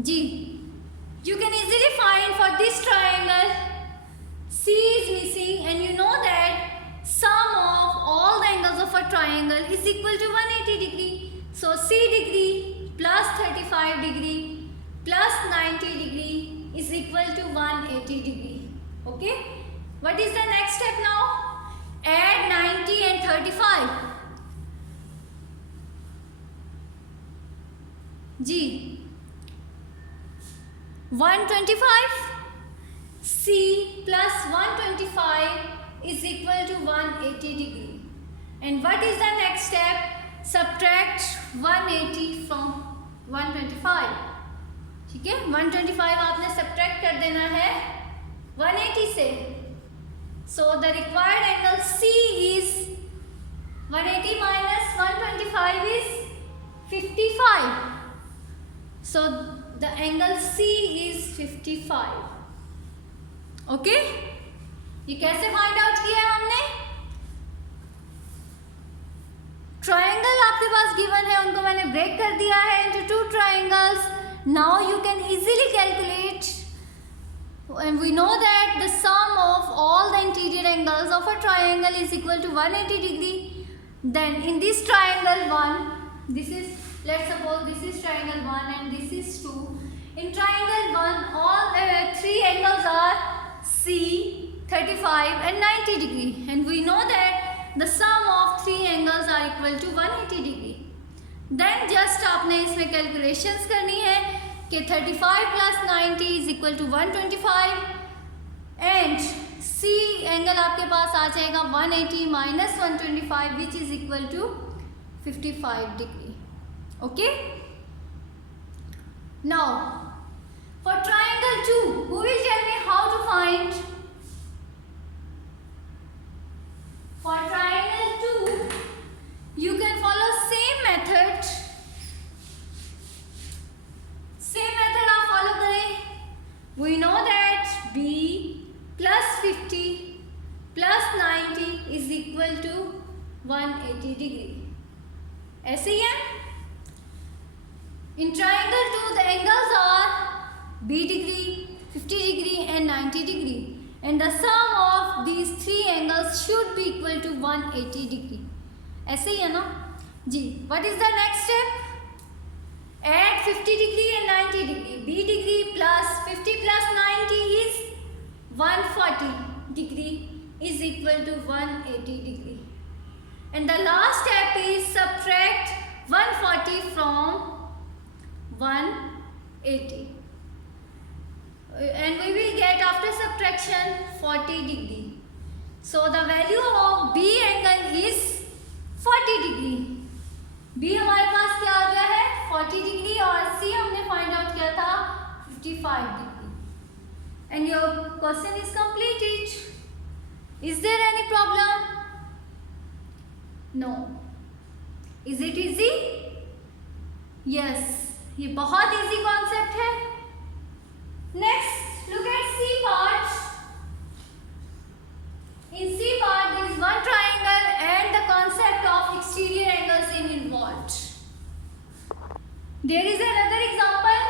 Ji, you can easily find for this triangle C is missing, and you know that sum of all the angles of a triangle is equal to 180 degree. So C degree plus 35 degree plus 90 degree is equal to 180 degree. Okay. What is the next step now? Add 90 and 35. Ji, 125. C plus 125 is equal to 180 degree. And what is the next step? Subtract 180 from 125. ठीक है, 125 आपने subtract कर देना है 180 से. So the required angle C is 180 minus 125 is 55. So the angle C is 55. Okay, ये कैसे find out किया है हमने? ट्रायंगल आपके पास गिवन है, उनको मैंने ब्रेक कर दिया है into two triangles. Now you can easily calculate, and we know that the sum of all the interior angles of a triangle is equal to 180 degree. Then in this triangle 1, this is, let's suppose this is triangle 1 and this is 2. In triangle 1, all three angles are C, 35 and 90 degree, and we know that the sum of three angles are equal to 180 degree. Then just आपने इसमें calculations करनी है कि 35 plus 90 is equal to 125 and C angle आपके पास आ जाएगा 180 minus 125 which is equal to 55 degree. Okay? Now for triangle 2, who will tell me how to find? For triangle 2, you can follow same method. Same method आप follow करें. We know that B plus 50 plus 90 is equal to 180 degree. ऐसे ही है. In triangle 2, the angles are B degree, 50 degree and 90 degree, and the sum of these three angles should be equal to 180 degree. ऐसे ही है ना जी. What is the next step? Add 50 degree and 90 degree. B degree plus 50 plus 90 is 140 degree is equal to 180 degree. And the last step is subtract 140 from 180. And we will get after subtraction 40 degree. So the value of B angle is 40 degree. B हमारे पास क्या आ गया है 40 degree और C हमने find out किया था 55 degree. And your question is completed. Is there any problem? No. Is it easy? Yes. ये बहुत easy concept है. Next, look at C part. In C part, there is one triangle and the concept of exterior angles is involved. There is another example.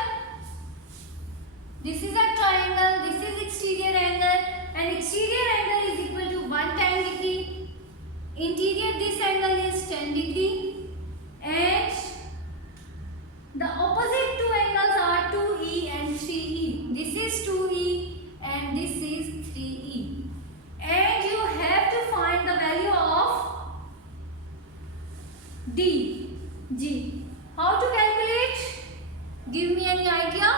This is a triangle, this is exterior angle, and exterior angle is equal to 110 degree. Interior, this angle is 10 degree, and the opposite two angles are 2E and 3E. This is 2E and this is 3E. And you have to find the value of D, G. How to calculate? Give me any idea?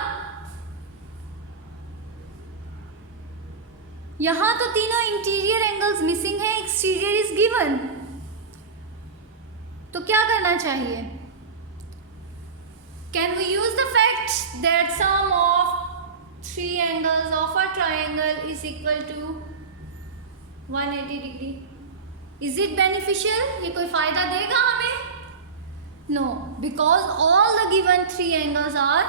यहाँ तो तीनों interior angles missing है, exterior is given. तो क्या करना चाहिए? Can we use the fact that sum of three angles of a triangle is equal to 180 degree? Is it beneficial? ये कोई फायदा देगा हमें? No, because all the given three angles are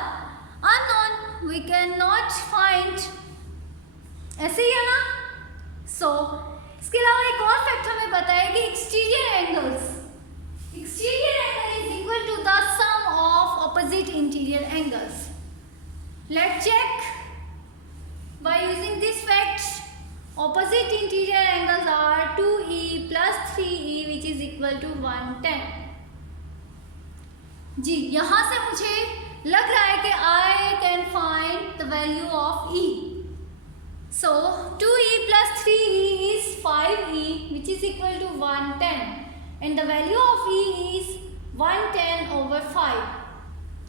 unknown. We cannot find. ऐसे ही है ना? So इसके अलावा एक और फैक्ट हमें पता है कि exterior angles, exterior angle is equal to the sum of opposite interior angles. Let's check by using this fact. Opposite interior angles are 2e plus 3e which is equal to 110. जी यहाँ से मुझे लग रहा है कि I can find the value of e. So 2e plus 3e is 5e which is equal to 110 and the value of e is 110 over 5.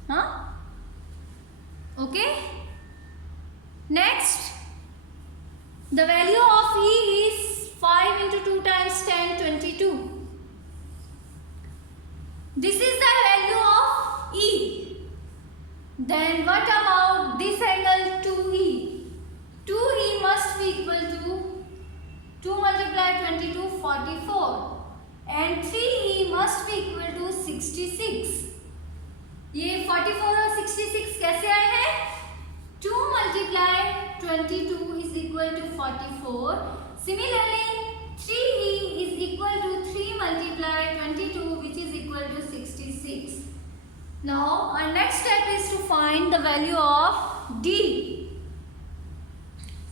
Huh? Okay. Next, the value of e is 5 into 2 times 10, 22. This is the value of e. Then what about this angle 2e? 2e must be equal to 2 multiplied 22, 44 and 3e must be equal to 66. ये 44 और 66 कैसे आए हैं? 2 multiplied 22 is equal to 44. Similarly, 3e is equal to 3 multiplied 22 which is equal to 66. Now, our next step is to find the value of d.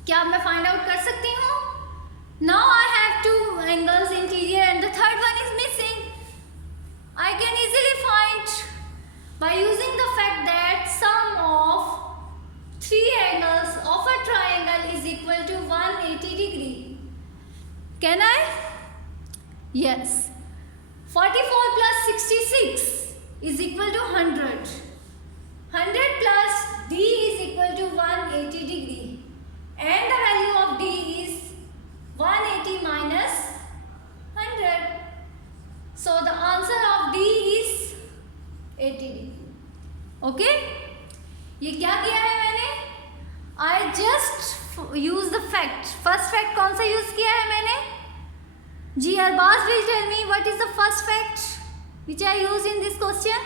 क्या मैं find out कर सकती हूँ? Now I have two angles interior and the third one is missing. I can easily find by using the fact that sum of three angles of a triangle is equal to 180 degree. Can I? Yes. 44 plus 66 is equal to 100. 100 plus d is equal to 180 degree. And the value of d is 180 minus 100. So the answer of d is 80 degree. Okay? ये क्या किया है मैंने? I just use the fact. First fact कौन सा use किया है मैंने? जी Arbaz will tell me what is the first fact which I use in this question.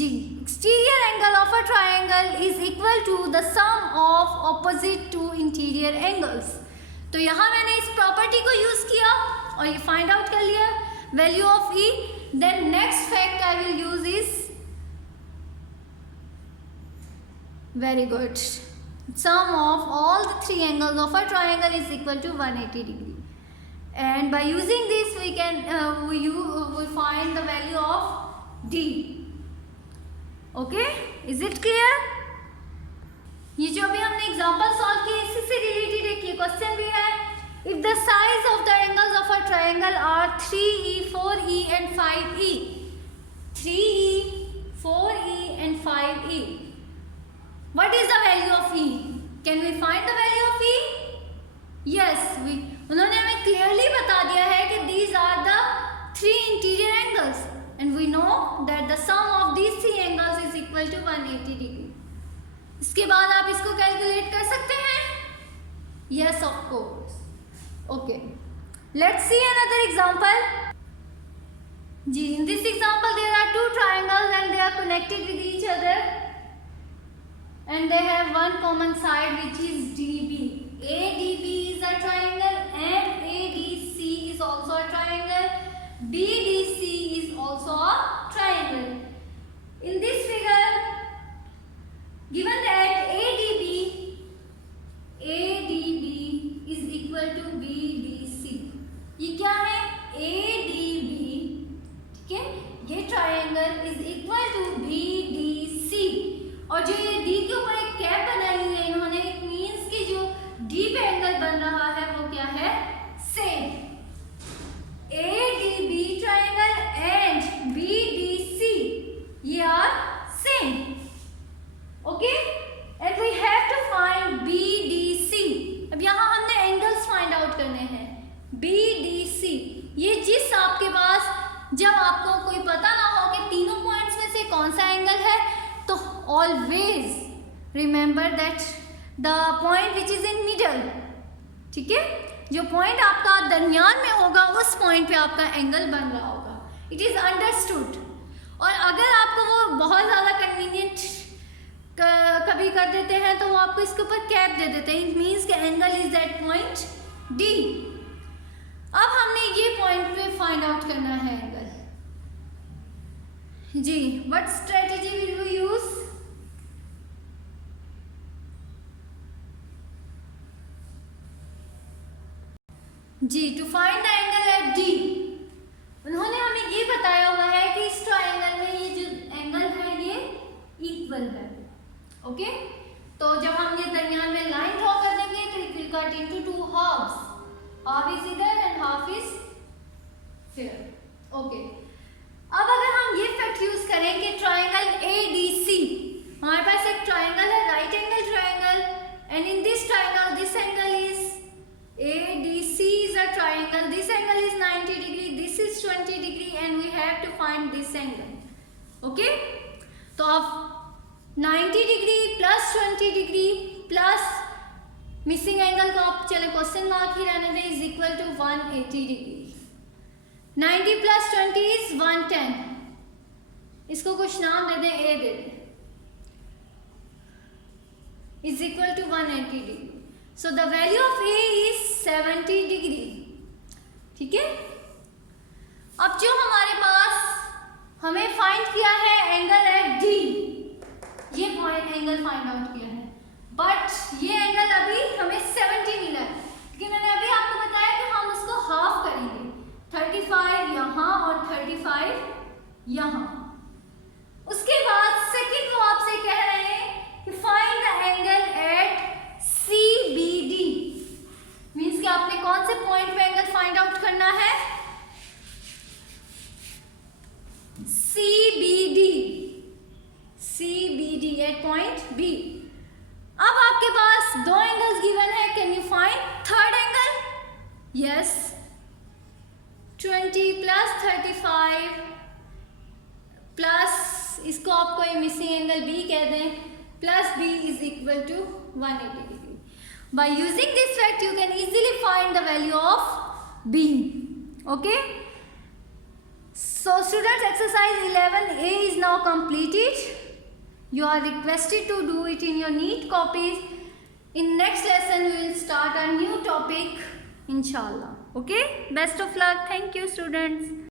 Ji exterior angle of a triangle is equal to the sum of opposite two interior angles. तो यहाँ मैंने इस property को use किया और ये find out कर लिया value of E. Then next fact I will use is very good. Sum of all the three angles of a triangle is equal to 180 degree. And by using this, we can we find the value of d. Okay? Is it clear? ये जो भी हमने example solve किए इसी से related एक ये question भी है. If the size of the angles of a triangle are 3e, 4e and 5e. 3e, 4e and 5e. What is the value of e? Can we find the value of e? Yes, उन्होंने हमें clearly बता दिया है कि these are the three interior angles and we know that the sum of these three angles is equal to 180 degree. इसके बाद आप इसको कैलकुलेट कर सकते हैं? Yes, of course. Okay. Let's see another example. Ji, in this example there are two triangles and they are connected with each other. And they have one common side which is DB. ADB is a triangle and ADC is also a triangle. BDC is also a triangle. In this figure, given that ADB is equal to BDC. ये क्या है? ADB, ठीक है? ये triangle is equal to BDC. और जो ये D के ऊपर एक कैप बनाई हुई है इन्होंने, इट मीन्स कि जो D पे एंगल बन रहा है वो क्या है? Same. ADB triangle and BDC ये are same. Okay, and we have to find BDC. अब यहाँ हमने एंगल्स फाइंड आउट करने हैं. BDC ये जिस आपके पास जब आपको कोई पता ना हो कि तीनों पॉइंट्स में से कौन सा एंगल है, तो always remember that the point which is in middle, ठीक है, जो पॉइंट आपका दरमियान में होगा उस पॉइंट पे आपका एंगल बन रहा होगा. It is understood. और अगर आपको वो बहुत ज़्यादा कन्वीनियंट कभी कर देते हैं तो वो आपको इसके ऊपर कैप दे देते हैं. इट मीन्स कि angle is that point D. अब हमने ये पॉइंट पे फाइंड आउट करना है एंगल. जी, what strategy will we use? जी, to find the angle at D, उन्होंने हमें ये बताया हुआ है कि इस ट्राइंगल में ये जो एंगल है ये इक्वल है। ओके, तो जब हम ये दरमियान में लाइन ड्रॉ कर देंगे तो it will cut into two halves, half is इधर and half is here. Okay, अब अगर हम ये फैक्ट यूज करें कि ट्राइंगल एडीसी, हमारे पास एक ट्राइंगल है, right angle triangle, and in this triangle this angle is ADC is a triangle, this angle is 90 degree, this is 20 degree and we have to find this angle. Okay, तो अब 90 degree plus 20 degree plus missing angle को आप चले question mark ही रहने दें, is equal to 180 degree. 90 plus 20 is 110, इसको कुछ नाम दे दें, ए दे दें, is equal to 180 degree. So the value of A is 70 degree। ठीक है, अब जो हमारे पास हमें फाइंड किया है एंगल एट D, ये पॉइंट एंगल फाइंड आउट किया है, बट ये एंगल अभी हमें 70 मिला है, क्योंकि मैंने अभी आपको बताया कि हम उसको हाफ करेंगे, 35 यहाँ और 35 यहाँ। उसके बाद सेकंड वो आपसे कह रहे हैं कि find the angle at CBD, means कि आपने कौन से पॉइंट पे एंगल फाइंड आउट करना है, CBD, CBD at point B। अब आपके पास दो एंगल्स गिवन है, can you find third angle? Yes, 20 plus 35 plus इसको आपको ये मिसिंग एंगल B कह दें, plus B is equal to 180 degree. By using this fact, you can easily find the value of B. Okay. So students, exercise 11A is now completed. You are requested to do it in your neat copies. In next lesson, we will start a new topic, inshallah. Okay. Best of luck. Thank you, students.